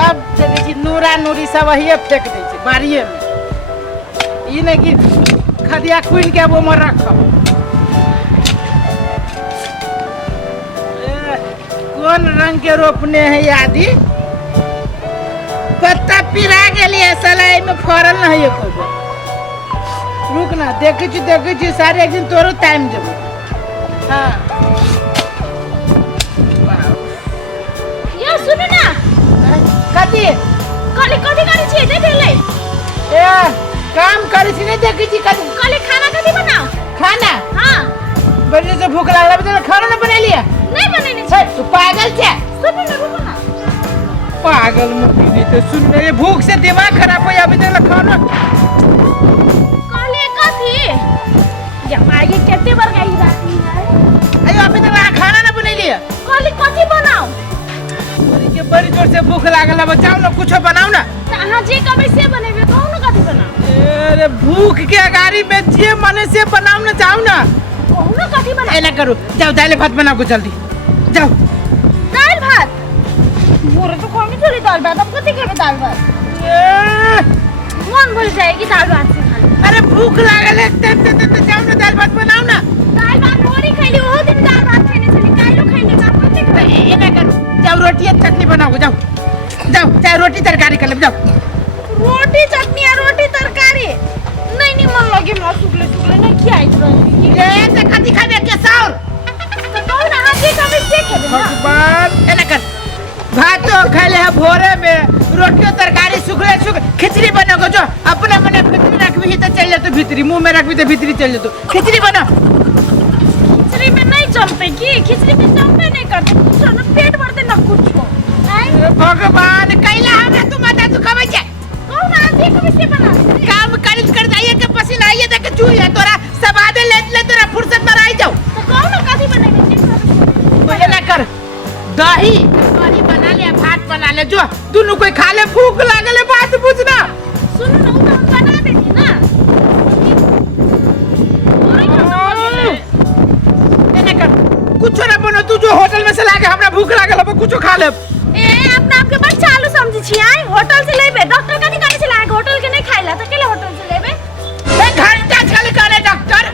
सब चले छी नूरा नूरी सब वही फेंक दे छी बाड़िए में। ये नहीं कि खदिया खुल के वो में रखब। कौन रंग के रोपने है आदि पत्ता पिरा गए सलाई में फरल नहीं है कोई। रुक ना देखे छी सारे एक दिन तोरो टाइम देबो। हाँ ये सुनो ना कथी कली कथी करी छी देख ले ए काम करी छी नहीं देखे छी कथी कली खाना कथी बनाओ खाना। हां बजे से भूख लागला बता खाना ना बना लिया नहीं बनेने छै तू पागल छे। सुनो ना रुको ना पागल मुखी नहीं तो सुन रे भूख से दिमाग खराब हो अभी तक खाना कली कथी या मागे केते बार गई राती है अयो अभी तक खाना ना बना लिया कली कथी बनाओ के बड़ी जोर से भूख लागला बचाओ ना कुछ बनाओ ना अहाँ जे कबे से बनेबे कहू ना कथी बनाओ। अरे भूख के अगाड़ी में जे मने से बनाओ ना जाओ ना कहू ना कथी बनाओ। ए ना करो जाओ दाल भात बनाओ को जल्दी जाओ। दाल भात मोरे तो कौन चली दाल भात अब कथी खाबे दाल भात मन भर जाएगी दाल भात से खाली। अरे भूख लागल है तो जाओ ना दाल भात बनाओ ना। दाल भात मोरी खैली ओहो दिन दाल भात खाने चली कालो खैले ना कथी खाबे। ए ना करो जाओ रोटी और चटनी बनाओ जाओ जाओ चाहे रोटी तरकारी कर ले जाओ। रोटी चटनी और रोटी तरकारी नहीं मन लगे म सुगले नहीं खियाई रही ए ते कथी खाबे के सौर तो कहू ना हां जे खाबे से खाबे ना। भगवान ए ना कर भात तो खाले है भोरे में रोटी और तरकारी सुखले खिचड़ी बनाओ जो अपने मने खिचड़ी रखबी तो चल जातो भीतरी मुंह में रखबी तो भीतरी चल जातो खिचड़ी बना। खिचड़ी में नहीं जमते की खिचड़ी में जमते नहीं करते कुछ ना पेट भरते ना कुछ भगवान कैला हमरा तू माता तू खबै छे कहू ना जे कबे से बना काम कर जाइए के पसीना आइए देख चूहिया तोरा सब आदे ले तोरा फुर्सत में रह जाओ तो कहू ना कथी बनेबे मुझे ना कर दही बना ले भात बना ले जो दोनों कोई खा ले भूख लागल है बात पूछना। सुन ना तो हम बना देती ना ए ना कर कुछ ना बनो तू जो होटल में से लाके हमरा भूख लागल है कुछ खा ले। ए अपना आपके बात चालू समझी छी आई होटल से लेबे डॉक्टर कथी करे से लाके होटल के नहीं खाइला तो केले होटल से लेबे एक घंटा चल करे डॉक्टर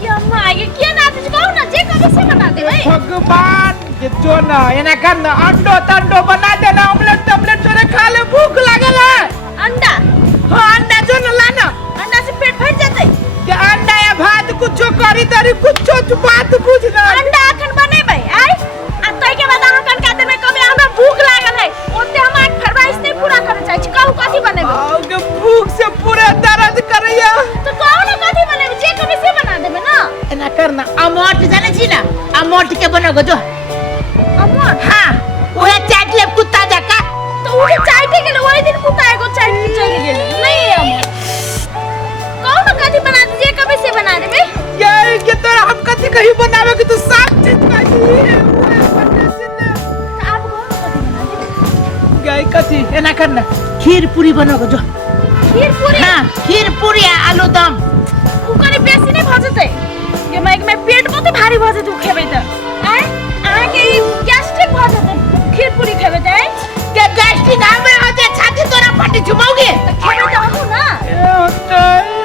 कि हम आगे किया ना तुझे कहू ना जे कबे से बना दे भाई भगवान ये जो ना ये ना कर ना अंडो बना देना ऑमलेट तोरे खा ले भूख लागल है। अंडा हां अंडा जो ना लाना अंडा से पेट भर जाते के अंडा या भात कुछ करी तरी कुछ बात पूछना अंडा अखन बनेबे आई आ तई के बाद अहाँ कन काते में कबे हमरा भूख लागल है ओते हम आठ फरमाइश नहीं पूरा करे चाहि छी कहू कथी बनेबे आगे भूख से पूरा दर्द करैया तो कहू ना कथी बनेबे जे कबे से बना देबे ना एना करना अमोट जाने छी ना अमोट के बनोगे जो अमोट हां ओहे चाट ले कुत्ता जका तो वो चाटे के वही दिन कुत्ता एगो चाट के चली गेल नहीं अमोट कहू ना कथी बना दीजिए कबे से बना देबे यार के तोरा हम कथी कहीं बनावे के तू सब चीज आप कहू ना कथी बना देबे गाय कथी एना करना खीर पूरी बनोगे जो खीर पूरी हां खीर पूरी आलू दम उकरे बेसी नहीं भजते ये माइक में पेट बहुत भारी भजे तू खेबे त आय आ के गैस्ट्रिक भजते खीर पूरी खेबे त के गैस्ट्रिक आवे होते छाती तोरा फटी चुमौगे खेबे त हम ना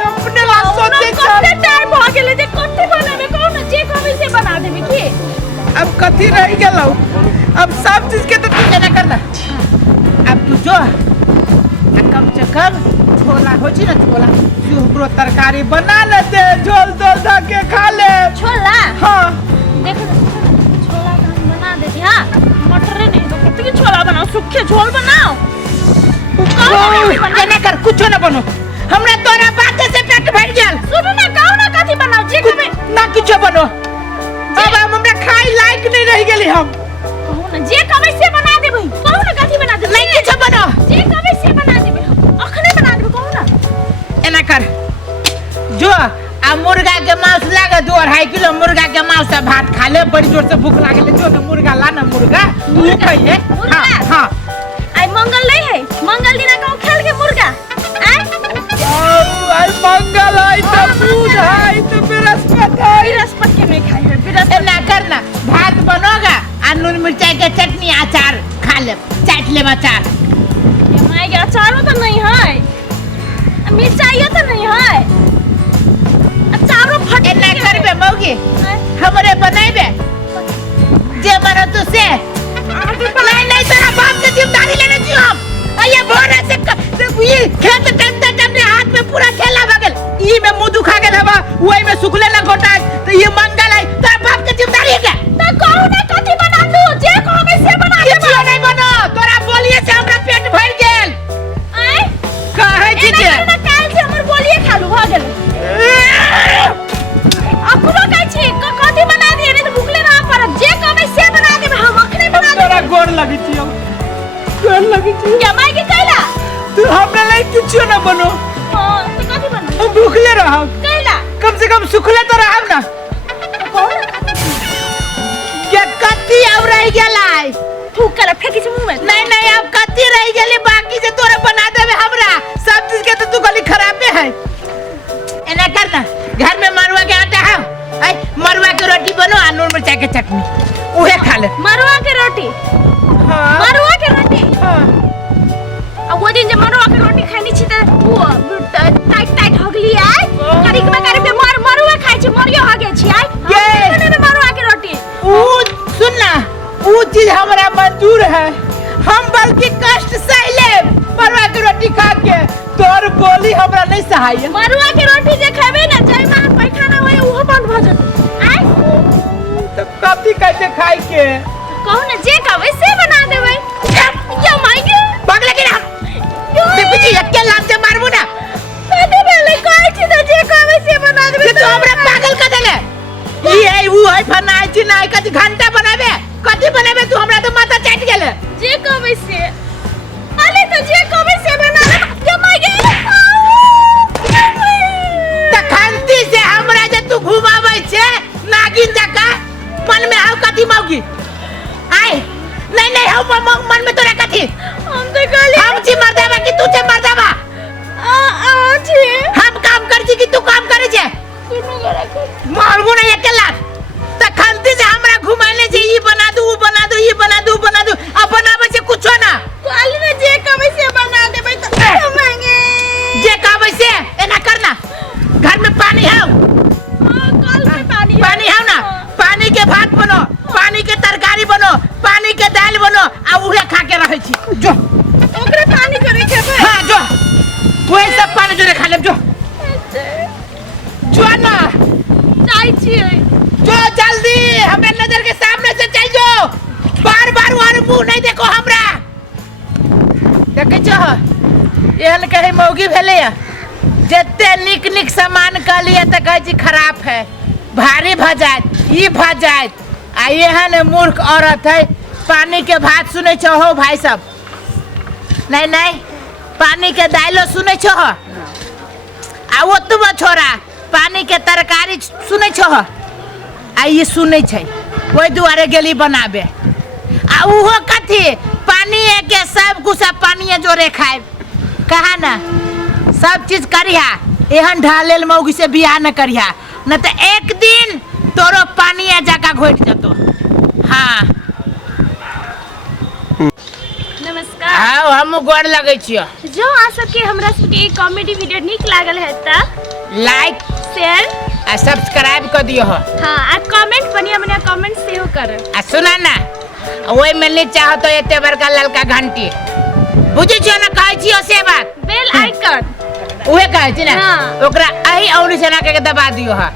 अपने ला सोचे कते टाइम हो गेले जे कते बनाबे कहू ना जे कबे से बना देबे की अब कथी रह गेलौ अब सब चीज के तो तू ना करना अब तू जो कम से कम छोला हो छी ना छोला सुबरो तरकारी बना ले दे झोल धा के खा ले छोला हां देखो छोला तो हम बना देते हां मटर नहीं तो कितनी छोला बनाओ सूखे झोल बनाओ ना कर कुछ ना बनो हमरा तोरा बात से पेट भर गेल सुनो ना कहू ना कथी बनाओ जे कबे ना कुछ बनो अब हमरा खाई लायक नहीं रह गेली हम कहू ना जे कबे से बना देबे कहू ना कथी बना देबे नहीं कुछ बनो जे कबे से बना देबे अखने बना देबे कहू ना एना कर जो आ मुर्गा के मांस लागे 2.5 किलो मुर्गा के मांस से भात खा ले बड़ी जोर से भूख लागले जो ना मुर्गा ला ना मुर्गा तू खाइए हां हां आई मंगल नहीं है मंगल दिन कहू खेल के मुर्गा आई मंगल आई तो पूज आई तो बृहस्पति के नहीं खाई है बृहस्पति ना करना भात बनोगा और नून मिर्चाई के चटनी अचार खा ले चाट ले अचार अचारो तो नहीं है, मिर्चाइयो तो नहीं है, अचारो फट ए ना करबे मौगी हमरे बनाइबे जे मरो तू से नहीं नहीं तेरा बाप के जिम्मेदारी लेने छी हम ये भोरे से ये खेत टंटे हाथ में पूरा खेला भगल ई में मुंह दुखा गेल हवा ओई में सुखले ना गोटा तो ये मंगल है तेरा बाप के जिम्मेदारी है तो कहू ना कथि बना दू जे कहबे से बना दे किछो नहीं बनो तोरा बोलिए से हमरा पेट भर गेल आय काहे छी जे ना काल से हमर बोलिए खालू भ गेल अखनो कहै छी कथि बना दिए नहीं तो भूखले ना पड़ब जे कहबे से बना देब हम अखने बना देब तोरा गोर लगी छी हम गोर लगी छी क्या माई के कहला तू हमरा ले किछो ना बनो हां तो कथि बना हम भूखले रहब कहला कम से कम सुखले तो रहब ना तो कहू ना ये कत्ती अब रह गेलाई थूक कर फेंकी छ मुंह में नहीं नहीं अब कत्ती रह गेली बाकी से तोरा बना देबे हमरा सब चीज के तो तू गली खराबे है एना करना घर में मरुआ के आटा है आई मरुआ के रोटी बनो आ नून मिर्चा के चटनी उहे खा ले मरुआ के रोटी हां मरुआ के रोटी हां अब वो दिन जे मरुआ के रोटी खानी छी त वो टाइट टाइट हो गली आय करिक में मरुआ खाइ छी मरियो हो गे छी आय ये ने मरुआ के रोटी ऊ सुन ना ऊ चीज हमरा मंजूर है हम बल्कि कष्ट सह ले मरुआ के रोटी खा के तोर बोली हमरा नहीं सहाय मरुआ के रोटी जे खाबे ना जाय में पैखाना होय ओहो बंद भ जत आय तो कथी कैसे खाई के कहू ना जे कहबे से बना देबै या माई के पगला के ना देख जी अकेले लात से मारबू ना कदे बेले कहै छी त जे कहबे से बना देबै तू हमरा पागल कर देले ई है ऊ है फनाई छी नाई कथी घंटा बनाबे कथी बनाबे तू हमरा तो माथा चाट गेले जे कहबे से अले तो जे कहबे से बना दे या माई के त खांती से हमरा जे तू घुमाबै छे नागिन जका मन में आउ कथी मौगी आय नहीं नहीं हम मन में तोरा कथी हम तो कहली हम छी मर्दावा कि तू छे मर्दावा आ छी हम काम कर छी कि तू काम करे छे सुनो करा कर मारबू नहीं अकेला त खांती से हमरा घुमाइले छे ई बना दू ऊ बना दू ई बना दू बना दू अब बनाबे छे कुछो ना कहली ना जे कहबे से बना देबै त मांगे जे कहबै से एना करना घर में पानी है कल में पानी है ना पानी के भात बनो पानी के तरकारी बनो पानी के दाल बनो आ उहे खा के रहे छी जो ओकरे पानी करे खेबै हां जो वही सब पानी जोरे खा लेब जो जो ना चाय छी जो जल्दी हमें नजर के सामने से चल जो बार बार और मुंह नहीं देखो हमरा देखे छ एहन कहे मौगी भेले जते निक निक सामान कहलिए त कहै छी खराब है भारी भ जात ई भ जात आ एहन मूर्ख औरत है पानी के भात सुनै छ हो भाई सब नहीं नहीं पानी के दालो सुनै छ हो आ वो तुम छोरा पानी के तरकारी सुनै छ हो आ ये सुनै छै ओइ दुआरे गेली बनाबे आ उहो कथी पानी के सब कुछ पानी जोरे खाए कहा ना सब चीज करिया एहन ढालेल मौगी से बियाह न करिया न त एक दिन तोरो पानी जका घोट जतो हां नमस्कार आओ हम गोड़ लगै छियो जो आ सबके हमरा सबके कॉमेडी वीडियो नीक लागल है त लाइक शेयर आ सब्सक्राइब कर दियो हो हां आ कमेंट बढ़िया बढ़िया कमेंट सेहो कर आ सुना ना ओइ में ले चाहो तो एते बड़का ललका घंटी बुझै छियो ना कहै छियो से बात बेल आइकन उहे कहै छी ना हाँ। ओकरा अही औरी से ना के दबा दियो हा